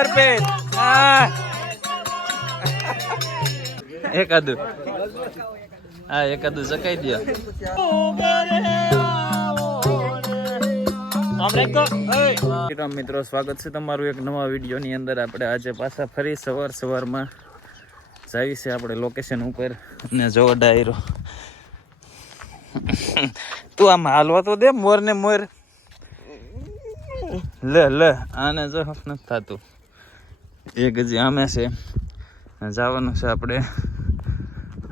અર્પિત એકાદું હા એકાદું સકાઈ દો મિત્રો સ્વાગત છે તમારું એક નવા વિડીયો ની અંદર. આપણે આજે પાછા ફરી સવારમાં જઈએ છે આપણે લોકેશન ઉપર ને જોવો ડાયરો. તું આમ હાલવા તો દે મોર ને મોર લે આને જો નથી થતું. એક હજી આમે છે જવાનું છે આપણે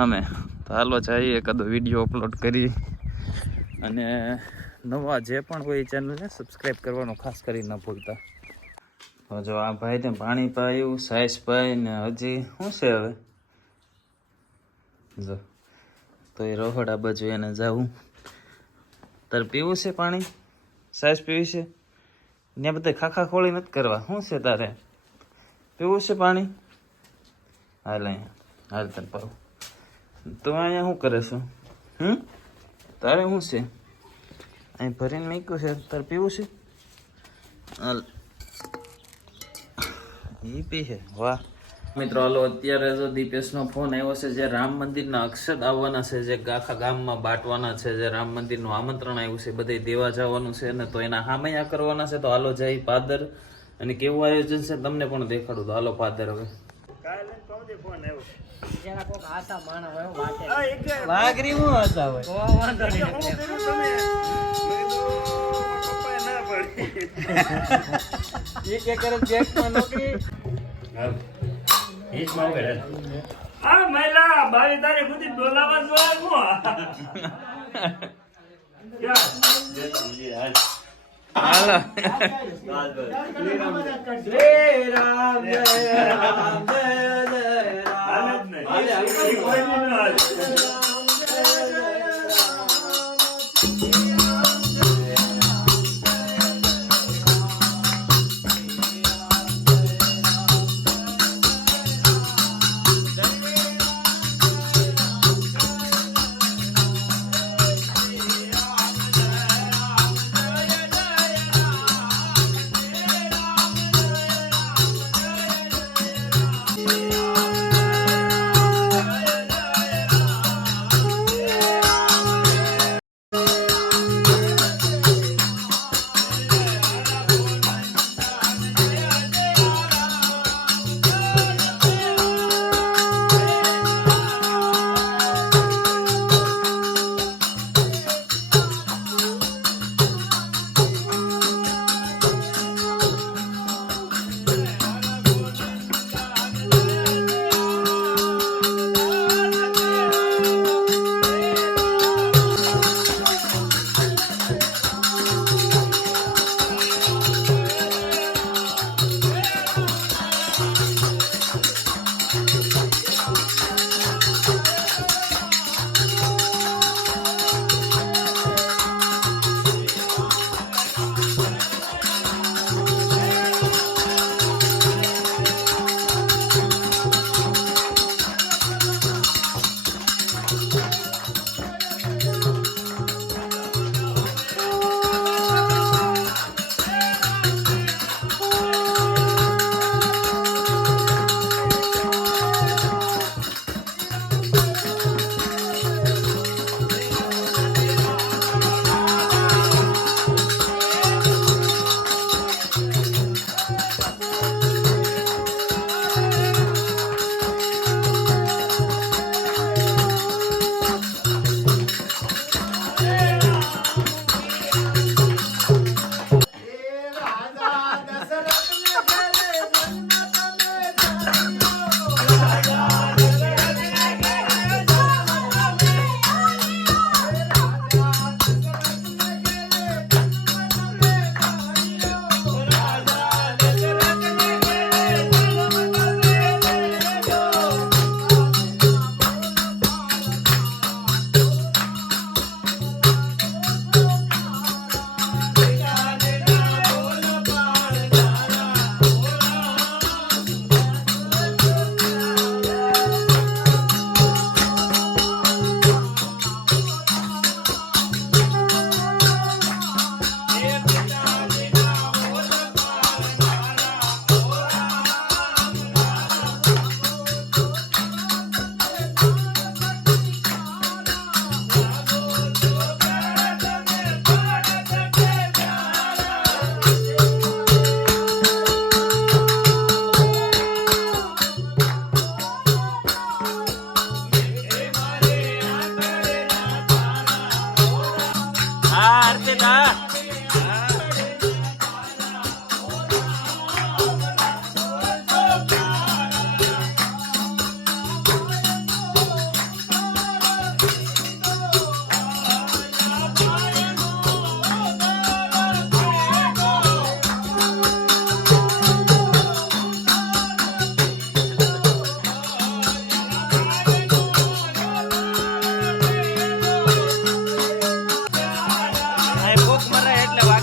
અમે તો હાલો જઈએ એકાદો વિડીયો અપલોડ કરી અને નવા જે પણ હોય એ ચેનલને સબસ્ક્રાઈબ કરવાનું ખાસ કરી ન ભૂલતા. જો આ ભાઈ ને પાણી પાયું સાઈસ પાઈ ને હજી શું છે હવે જો તો એ રોહડા બાજુ એને જાવું. તારે પીવું છે પાણી સાઈસ પીવી છે ને બધા ખાખા ખોળી નથી કરવા. શું છે તારે પીવું છે પાણી? હાલ અહીંયા હાલ તને પાવું. તું અહીંયા શું કરે છો? તારે શું છે અહીં ભરીને મૂક્યું છે તારે પીવું છે? હાલ એ પી છે. વાહ મિત્રો હાલો અત્યારે જો દીપેશનો ફોન આવ્યો છે જે રામ મંદિરના અક્ષત આવવાના છે જે આખા ગામમાં બાંટવાના છે જે રામ મંદિરનું આમંત્રણ આવ્યું છે બધે દેવા જવાનું છે ને તો એના હામૈયા કરવાના છે. તો હાલો જાય પાદર અને કેવું આયોજન છે તમને પણ દેખાડું. તો હાલો પાદર હવે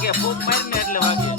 વાગે ફૂંક મારીને એટલે વાગે.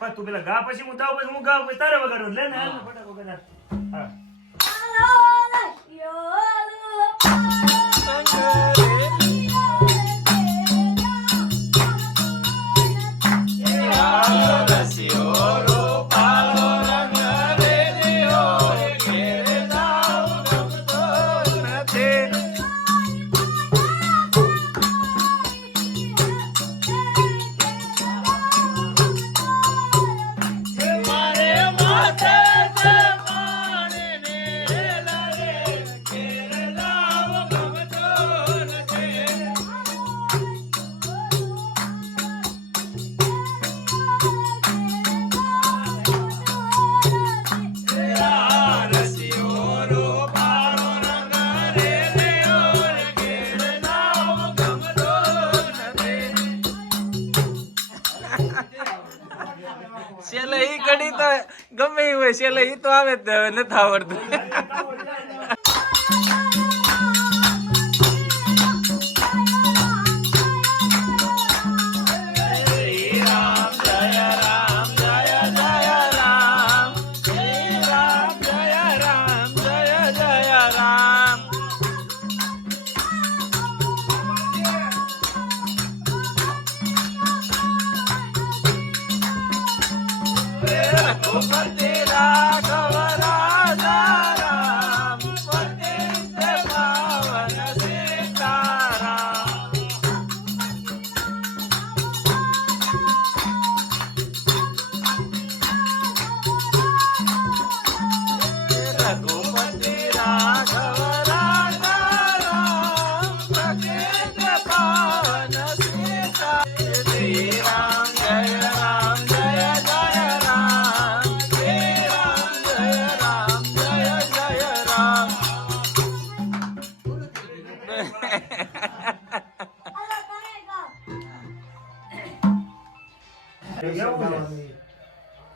પાંચ તું પેલા ગા પછી હું તાવ પછી હું ગાવ પછી તારે વગાડો લે ને ફટાફટ. છેલ્લે ઈ ઘડી તો ગમે ઈ હોય, છેલ્લે ઈ તો આવે જ નથી આવડતું.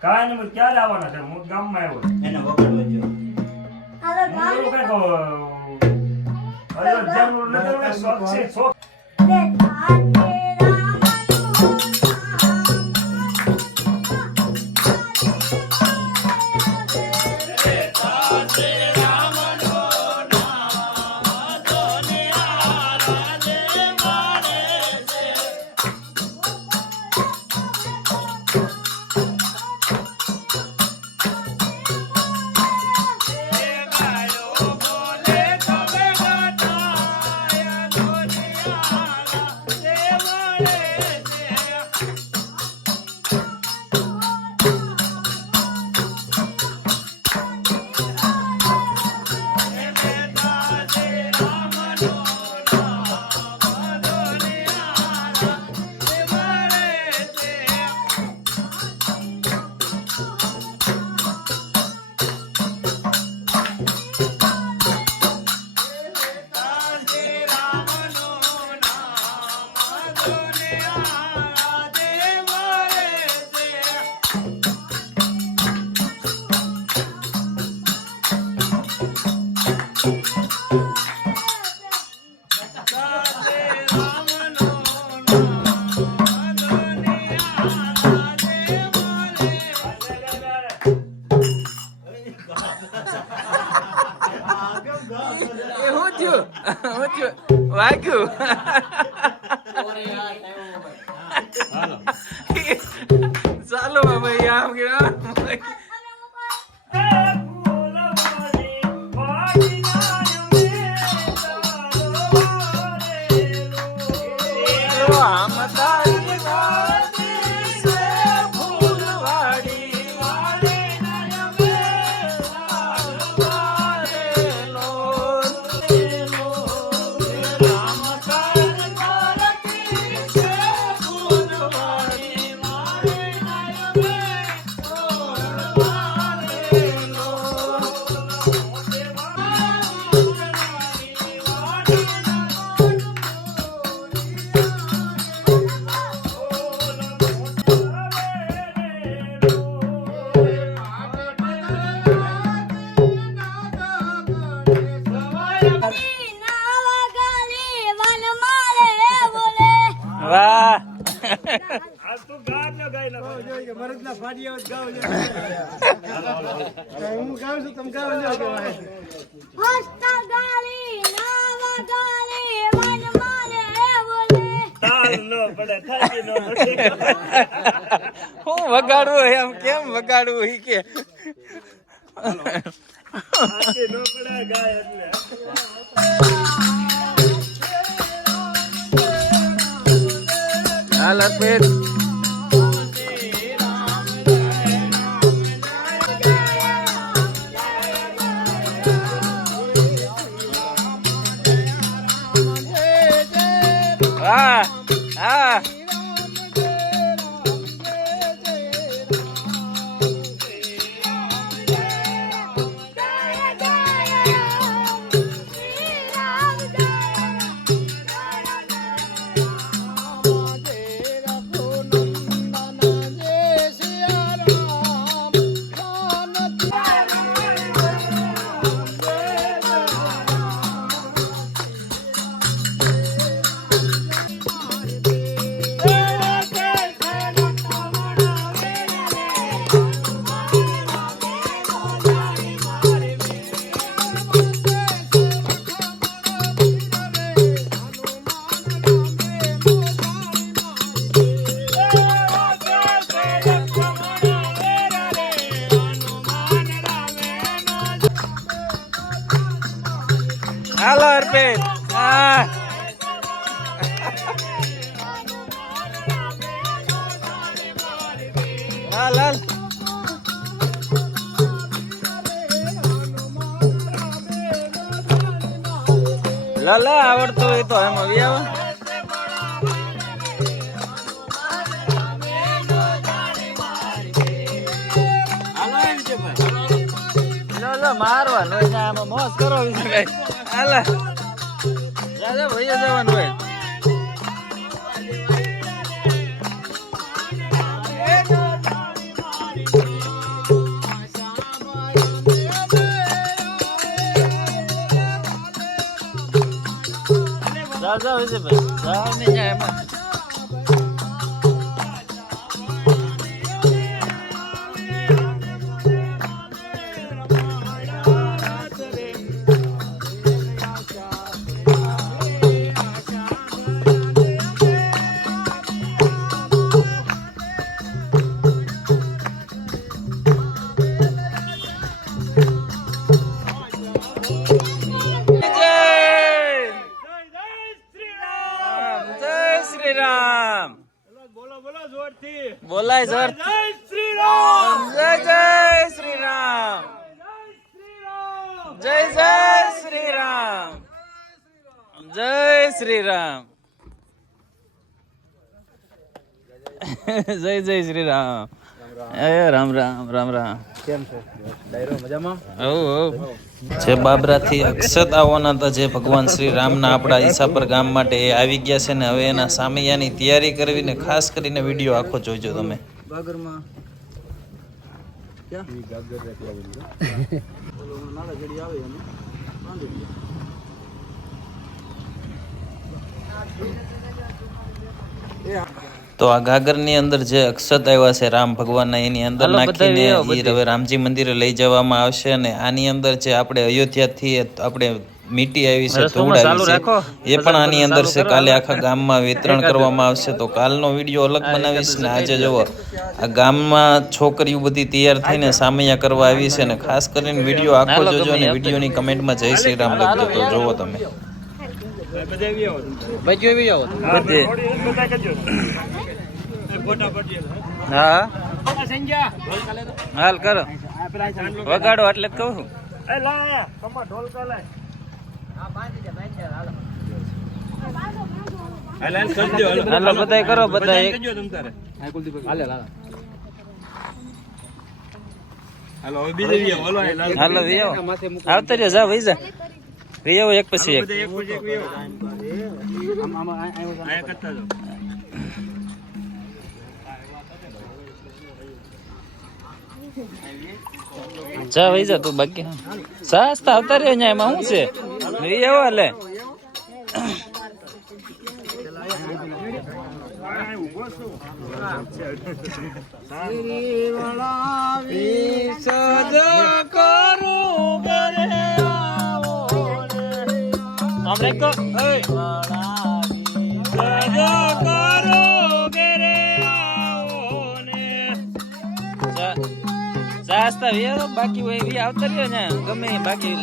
કાંઈ નહીં, ક્યારે આવવાના છે? હું ગામમાં આવ્યો એને વગાડવા જો. હું કઈ કહું, અરે જેમ નથી શોખ છે શોખ. વાગ્યું ચાલો ભાઈ આમ ગયા વાહ આજ તું ગાર ને ગાઈ ના મરદના ફાડિયા ગાવ હું ગાઉં છું તમે ગાવ લ્યો કે તાલ નો પડે થાકી નો પડે હું વગાડવું એમ કેમ વગાડવું ઈ કે થાકી નો પડે ગાય એટલે હાલ અર્પિત હા હા હાલો અર્પિત હા હાલ હાલ લાલા આવડતો હોય તો એમ આવી આવે લો મારવાનું હોય આમાં મોજ કરો હાલા રાજા ભાઈ જવાનું હોય રાજા હોય ભાઈ જાવ ને જાય એમાં બોલાય જોર જય શ્રી રામ જય જય શ્રી રામ જય જય શ્રી રામ જય શ્રી રામ જય જય શ્રી રામ એ રામ રામ રામ રામ કેમ છે ડાયરો મજામાં જે બાબરાથી અક્ષત આવવાના હતા જે ભગવાન શ્રી રામના આપણા ઈસાપર ગામ માટે એ આવી ગયા છે ને હવે એના સામૈયાની તૈયારી કરવીને ખાસ કરીને વિડીયો આખો જોઈજો તમે ગાગરમાં ક્યાં ગાગર રેકલા બોલી નાળા ઘડી આવે અને બાંધી દે તો આ ગાગરની અંદર જે અક્ષત આવ્યા છે રામ ભગવાનના એની અંદર નાખીને ઈ હવે રામજી મંદિરે લઈ જવામાં આવશે અને આની અંદર જે આપણે અયોધ્યાથી આપણે મીટી આવી છે, રસોઈમાં ધૂળ ચાલુ આવી રાખો. છે, એ પણ આની અંદર છે. કાલે આખા ગામમાં વિતરણ કરવામાં આવશે. તો કાલનો વિડીયો અલગ બનાવીશ ને આજે જુઓ આ ગામમાં છોકરીઓ બધી તૈયાર થઈને સામૈયા કરવા આવી છે. ને ખાસ કરીને વિડીયો આખો જોજો ને વિડીયોની કમેન્ટમાં જય શ્રી રામ લખજો. તો જોવો તમે. બધે બધા કરજો હા હાલ કરો વગાડો એટલે જ કહું છું. એ લા કમા ઢોલકા લે હાલો બધાય કરો બધા એક હાલો વિયો આવતા રહ્યો જા વઈ જા વિયો એક પછી એક જા વઈ જા તું બાકી સાસ્તા આવતા રહ્યો ન્યા એમાં શું છે વિયો હાલે બાકી હોય એવી આવતા રહ્યો ને ગમે એ બાકી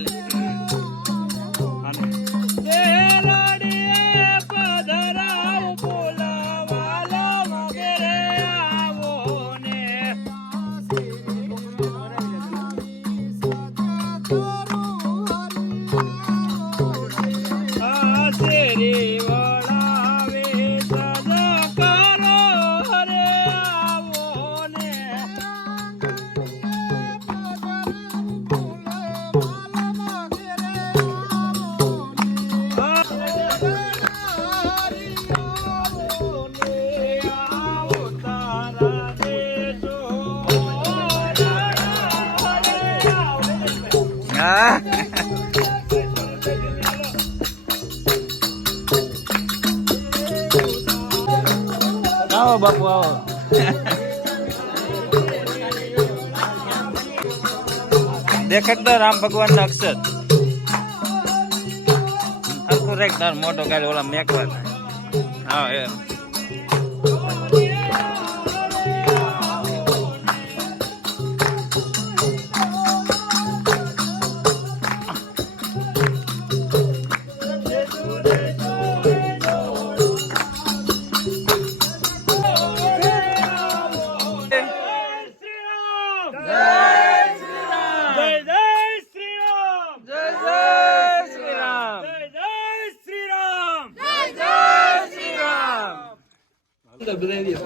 આવો બાપુ આવો દેખાડતા રામ ભગવાન ના અક્ષર આખું રેક તાર મોટો ગાડી ઓલા મેકવા હા એ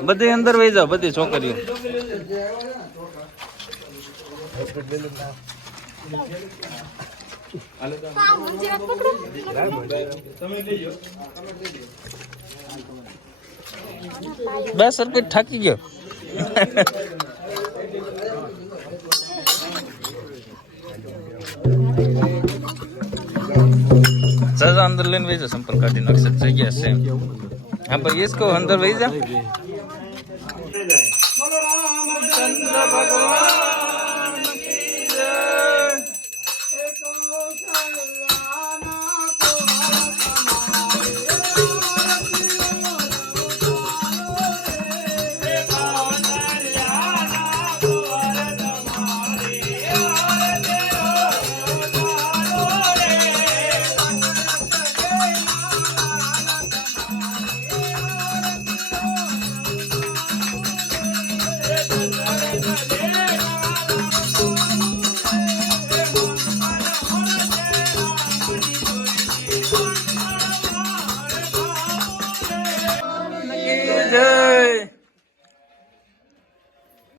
બધી અંદર વહી જાઓ બધી છોકરીઓ બસ સરપંચ થાકી ગયો સજા અંદર લઈને વહી જાઓ સંપર્ક કાઢી નાખશે જગ્યા છે हाँ पर इसको अंदर वही जा